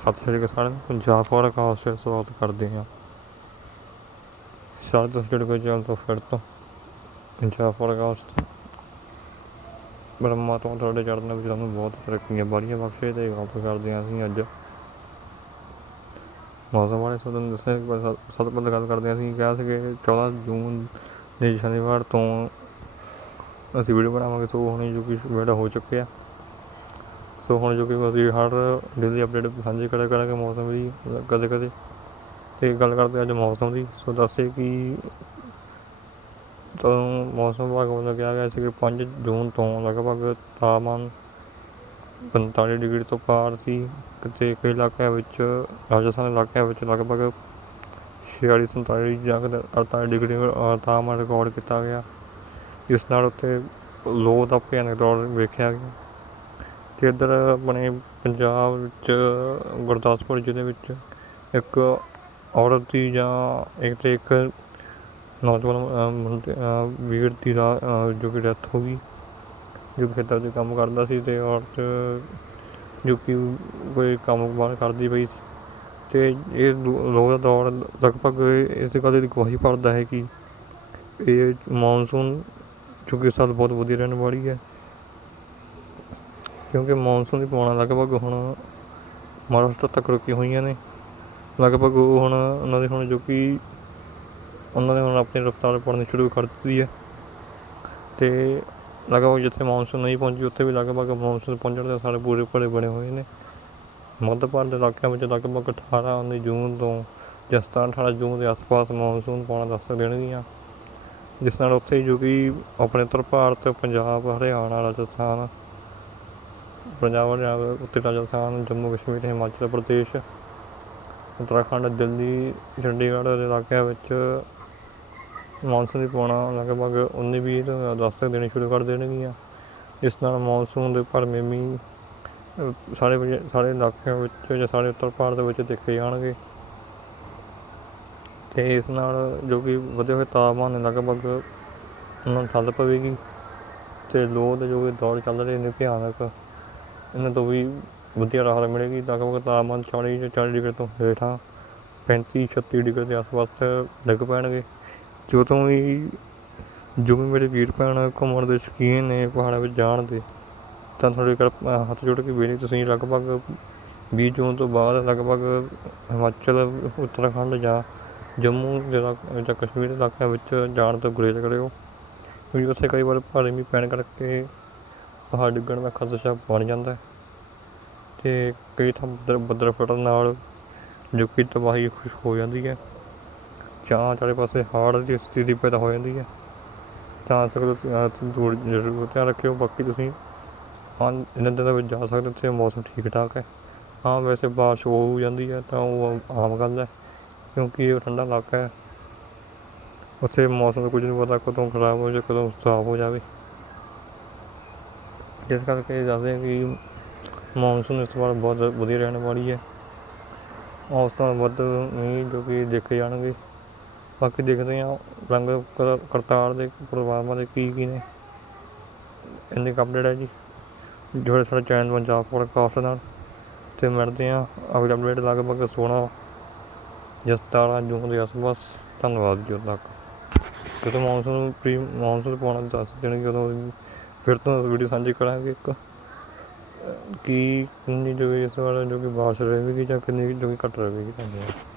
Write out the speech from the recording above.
ਸਤਿ ਸ਼੍ਰੀ ਅਕਾਲ ਸਾਰਿਆਂ ਨੂੰ। ਪੰਜਾਬ ਫੋਰ ਵਿੱਚ ਸਵਾਗਤ ਕਰਦੇ ਹਾਂ। ਸਾਰੇ ਤੋਂ ਜਿਹੜੇ ਕੋਈ ਚੱਲ ਤੋਂ ਫਿਰ ਤੋਂ ਪੰਜਾਬ ਫੋਰ ਕਾਸਟ ਬ੍ਰਹਮਾ ਤੋਂ ਤੁਹਾਡੇ ਚੜ੍ਹਨ ਵਿੱਚ ਤੁਹਾਨੂੰ ਬਹੁਤ ਤਰੱਕੀਆਂ ਬਾੜੀਆਂ ਬਖਸ਼ੇ ਤੇ ਗੱਲ ਕਰਦੇ ਹਾਂ ਅਸੀਂ ਅੱਜ। ਮੌਸਮ ਬਾਰੇ ਤੁਹਾਨੂੰ ਦੱਸਿਆ ਕਿ ਸਭ ਸਭ ਤੋਂ ਪਹਿਲਾਂ ਗੱਲ ਕਰਦੇ ਹਾਂ। ਅਸੀਂ ਕਿਹਾ ਸੀ ਕਿ 14 ਜੂਨ ਦੇ ਸ਼ਨੀਵਾਰ ਤੋਂ ਅਸੀਂ ਵੀਡੀਓ ਬਣਾਵਾਂਗੇ। ਸੋ ਹੁਣ ਜੋ ਕਿ ਵੀਡੀਓ ਹੋ ਚੁੱਕਿਆ ਸੋ ਹੁਣ ਜੋ ਕਿ ਅਸੀਂ ਹਰ ਡੇਲੀ ਅਪਡੇਟ ਸਾਂਝੀ ਕਰਿਆ ਕਰਾਂਗੇ ਮੌਸਮ ਦੀ ਕਦੇ ਕਦੇ। ਅਤੇ ਗੱਲ ਕਰਦੇ ਅੱਜ ਮੌਸਮ ਦੀ। ਸੋ ਦੱਸੇ ਕਿ ਤੁਹਾਨੂੰ ਮੌਸਮ ਵਿਭਾਗ ਵੱਲੋਂ ਕਿਹਾ ਗਿਆ ਸੀ ਕਿ ਪੰਜ ਜੂਨ ਤੋਂ ਲਗਭਗ ਤਾਪਮਾਨ 45 ਡਿਗਰੀ ਤੋਂ ਪਾਰ ਸੀ। ਕਿਤੇ ਕਈ ਇਲਾਕਿਆਂ ਵਿੱਚ, ਰਾਜਸਥਾਨ ਇਲਾਕਿਆਂ ਵਿੱਚ ਲਗਭਗ 46 47 ਜਾਂ ਕਿਤੇ 48 ਡਿਗਰੀ ਤਾਪਮਾਨ ਰਿਕਾਰਡ ਕੀਤਾ ਗਿਆ। ਇਸ ਨਾਲ ਉੱਥੇ ਲੋ ਦਾ ਭਿਆਨਕ ਦੌਰ ਵੇਖਿਆ ਗਿਆ। ਤੇ ਇੱਧਰ ਆਪਣੇ ਪੰਜਾਬ ਵਿੱਚ, ਗੁਰਦਾਸਪੁਰ ਜ਼ਿਲ੍ਹੇ ਵਿੱਚ ਇੱਕ ਔਰਤ ਦੀ ਜਾਂ ਇੱਕ ਤੇ ਇੱਕ ਨੌਜਵਾਨ ਵੀਰ ਦੀ ਰਾ- ਜੋ ਕਿ ਡੈਥ ਹੋ ਗਈ, ਜੋ ਕਿ ਖੇਤਰ 'ਚ ਕੰਮ ਕਰਦਾ ਸੀ ਅਤੇ ਔਰਤ ਜੋ ਕਿ ਕੋਈ ਕੰਮ ਬਾਹਰ ਕਰਦੀ ਪਈ ਸੀ। ਅਤੇ ਇਹ ਲੋਕ ਦਾ ਦੌਰ ਲਗਭਗ ਇਸ ਗੱਲ ਦੀ ਗਵਾਹੀ ਭਰਦਾ ਹੈ ਕਿ ਇਹ ਮੌਨਸੂਨ ਜੋ ਕਿ ਇਸ ਸਾਲ ਬਹੁਤ ਵਧੀਆ ਰਹਿਣ ਵਾਲੀ ਹੈ। ਕਿਉਂਕਿ ਮੌਨਸੂਨ ਦੀ ਪੌਣਾ ਲਗਭਗ ਹੁਣ ਮਹਾਰਾਸ਼ਟਰ ਤੱਕ ਰੁਕੀ ਹੋਈਆਂ ਨੇ। ਲਗਭਗ ਉਹ ਹੁਣ ਉਹਨਾਂ ਦੇ ਹੁਣ ਜੋ ਕਿ ਉਹਨਾਂ ਨੇ ਹੁਣ ਆਪਣੀ ਰਫ਼ਤਾਰ ਪਾਉਣੀ ਸ਼ੁਰੂ ਕਰ ਦਿੱਤੀ ਹੈ। ਤੇ ਲਗਭਗ ਜਿੱਥੇ ਮੌਨਸੂਨ ਨਹੀਂ ਪਹੁੰਚੀ, ਉੱਥੇ ਵੀ ਲਗਭਗ ਮੌਨਸੂਨ ਪਹੁੰਚਣ ਦੇ ਸਾਰੇ ਪੂਰੇ ਭਰੇ ਬਣੇ ਹੋਏ ਨੇ। ਮੱਧ ਭਾਰਤ ਦੇ ਇਲਾਕਿਆਂ ਵਿੱਚ ਲਗਭਗ 18 19 ਜੂਨ ਤੋਂ ਜਾਂ 17 18 ਜੂਨ ਦੇ ਆਸ-ਪਾਸ ਮੌਨਸੂਨ ਪਾਉਣਾ ਦੱਸ ਦੇਣਗੀਆਂ ਜਿਸ ਨਾਲ ਉੱਥੇ ਜੋ ਕਿ ਆਪਣੇ ਉੱਤਰ ਭਾਰਤ, ਪੰਜਾਬ, ਹਰਿਆਣਾ, ਰਾਜਸਥਾਨ ਪੰਜਾਬ ਹਰਿਆਣਾ ਉੱਤਰ ਰਾਜਸਥਾਨ, ਜੰਮੂ ਕਸ਼ਮੀਰ, ਹਿਮਾਚਲ ਪ੍ਰਦੇਸ਼, ਉੱਤਰਾਖੰਡ, ਦਿੱਲੀ, ਚੰਡੀਗੜ੍ਹ ਦੇ ਇਲਾਕਿਆਂ ਵਿੱਚ ਮੌਨਸੂਨ ਦੀ ਪੌਣਾ ਲਗਭਗ 19 ਵੀਹ ਤੋਂ ਦਸ ਤੱਕ ਦੇਣੀ ਸ਼ੁਰੂ ਕਰ ਦੇਣਗੀਆਂ। ਇਸ ਨਾਲ ਮੌਨਸੂਨ ਦੇ ਭਰਵੇਂ ਮੀਂਹ ਸਾਰੇ ਸਾਰੇ ਇਲਾਕਿਆਂ ਵਿੱਚ ਜਾਂ ਸਾਰੇ ਉੱਤਰ ਭਾਰਤ ਵਿੱਚ ਦੇਖੇ ਜਾਣਗੇ। ਤੇ ਇਸ ਨਾਲ ਜੋ ਕਿ ਵਧੇ ਹੋਏ ਤਾਪਮਾਨ ਲਗਭਗ ਉਹਨਾਂ ਨੂੰ ਠੱਲ ਪਵੇਗੀ। ਤੇ ਲੋ ਦੇ ਜੋ ਕਿ ਦੌਰ ਚੱਲ ਰਹੇ ਨੇ, ਭਿਆਨਕ ਇਹਨਾਂ ਤੋਂ ਵੀ ਵਧੀਆ ਰਾਹਤ ਮਿਲੇਗੀ। ਲਗਭਗ ਤਾਪਮਾਨ 40 ਜਾਂ 40 ਡਿਗਰੀ ਤੋਂ ਹੇਠਾਂ 35 36 ਡਿਗਰੀ ਦੇ ਆਸ-ਪਾਸ ਡਿੱਗ ਪੈਣਗੇ। ਜੋ ਤੋਂ ਵੀ ਜੋ ਵੀ ਮੇਰੇ ਵੀਰ ਭੈਣ ਘੁੰਮਣ ਦੇ ਸ਼ੌਕੀਨ ਨੇ ਪਹਾੜਾਂ ਵਿੱਚ ਜਾਣ ਦੇ, ਤਾਂ ਤੁਹਾਡੇ ਕਰ ਹੱਥ ਜੋੜ ਕੇ ਬੇਨਤੀ, ਤੁਸੀਂ ਲਗਭਗ 20 ਜੂਨ ਤੋਂ ਬਾਅਦ ਲਗਭਗ ਹਿਮਾਚਲ, ਉੱਤਰਾਖੰਡ ਜਾਂ ਜੰਮੂ ਜਾਂ ਕਸ਼ਮੀਰ ਇਲਾਕਿਆਂ ਵਿੱਚ ਜਾਣ ਤੋਂ ਗੁਰੇਜ਼ ਕਰਿਓ। ਕਿਉਂਕਿ ਉੱਥੇ ਕਈ ਵਾਰ ਭਾਰੀ ਮੀਂਹ ਪੈਣ ਕਰਕੇ ਪਹਾੜ ਡਿੱਗਣ ਦਾ ਖਦਸ਼ਾ ਬਣ ਜਾਂਦਾ ਹੈ। ਤੇ ਕਈ ਥਾਂ ਬੱਦਲ ਬੱਦਲ ਫਟਣ ਨਾਲ ਜੋ ਕਿ ਤਬਾਹੀ ਖੁਸ਼ ਹੋ ਜਾਂਦੀ ਹੈ। ਜਾਂ ਚਾਰੇ ਪਾਸੇ ਹੜ੍ਹ ਦੀ ਸਥਿਤੀ ਪੈਦਾ ਹੋ ਜਾਂਦੀ ਹੈ। ਤਾਂ ਤੱਕ ਦੂਰ ਜ਼ਰੂਰ ਧਿਆਨ ਰੱਖਿਓ। ਬਾਕੀ ਤੁਸੀਂ ਹਾਂ ਇਹਨਾਂ ਦਿਨਾਂ ਵਿੱਚ ਜਾ ਸਕਦੇ ਹੋ, ਉੱਥੇ ਮੌਸਮ ਠੀਕ ਠਾਕ ਹੈ। ਹਾਂ ਵੈਸੇ ਬਾਰਿਸ਼ ਹੋ ਜਾਂਦੀ ਹੈ ਤਾਂ ਉਹ ਆਮ ਗੱਲ ਹੈ। ਕਿਉਂਕਿ ਇਹ ਠੰਡਾ ਇਲਾਕਾ ਹੈ। ਉੱਥੇ ਮੌਸਮ ਦਾ ਕੁਝ ਨਹੀਂ ਪਤਾ ਕਦੋਂ ਖਰਾਬ ਹੋ ਜਾਵੇ ਕਦੋਂ ਸਾਫ਼ ਹੋ ਜਾਵੇ। ਜਿਸ ਕਰਕੇ ਦੱਸਦੇ ਹਾਂ ਕਿ ਮੌਨਸੂਨ ਇਸ ਵਾਰ ਬਹੁਤ ਵਧੀਆ ਰਹਿਣ ਵਾਲੀ ਹੈ। ਉਸ ਤੋਂ ਵੱਧ ਮੀਂਹ ਜੋ ਕਿ ਦੇਖੇ ਜਾਣਗੇ। ਬਾਕੀ ਦੇਖਦੇ ਹਾਂ ਰੰਗ ਕਰ- ਕਰਤਾਰ ਦੇ ਪ੍ਰੋਗਰਾਮਾਂ ਦੇ ਕੀ ਕੀ ਨੇ। ਇੰਨੀ ਕੁ ਅਪਡੇਟ ਹੈ ਜੀ। ਜੁੜੇ ਸਾਡੇ ਚੈਨਲ ਪੰਜਾਬ ਪੋਡਕਾਸਟ ਨਾਲ ਤੇ ਮਿਲਦੇ ਹਾਂ। ਅਗਲੇ ਅਪਡੇਟ ਲਗਭਗ 16 ਜਾਂ 17 ਜੂਨ ਦੇ ਆਸ-ਪਾਸ। ਧੰਨਵਾਦ ਜੀ, ਉਦੋਂ ਤੱਕ। ਜਦੋਂ ਮੌਨਸੂਨ ਪ੍ਰੀ, ਮੌਨਸੂਨ ਪਾਉਣਾ ਦੱਸ ਦੇਣਗੇ ਉਦੋਂ ਫਿਰ ਤੋਂ ਵੀਡੀਓ ਸਾਂਝੀ ਕਰਾਂਗੇ ਇੱਕ। ਕਿ ਕਿੰਨੀ ਜੋ ਇਸ ਵਾਰ ਜੋ ਕਿ ਬਾਰਿਸ਼ ਰਹੇਗੀ ਜਾਂ ਕਿੰਨੀ ਜੋ ਕਿ ਘੱਟ ਰਹੇਗੀ ਧੰਨਵਾਦ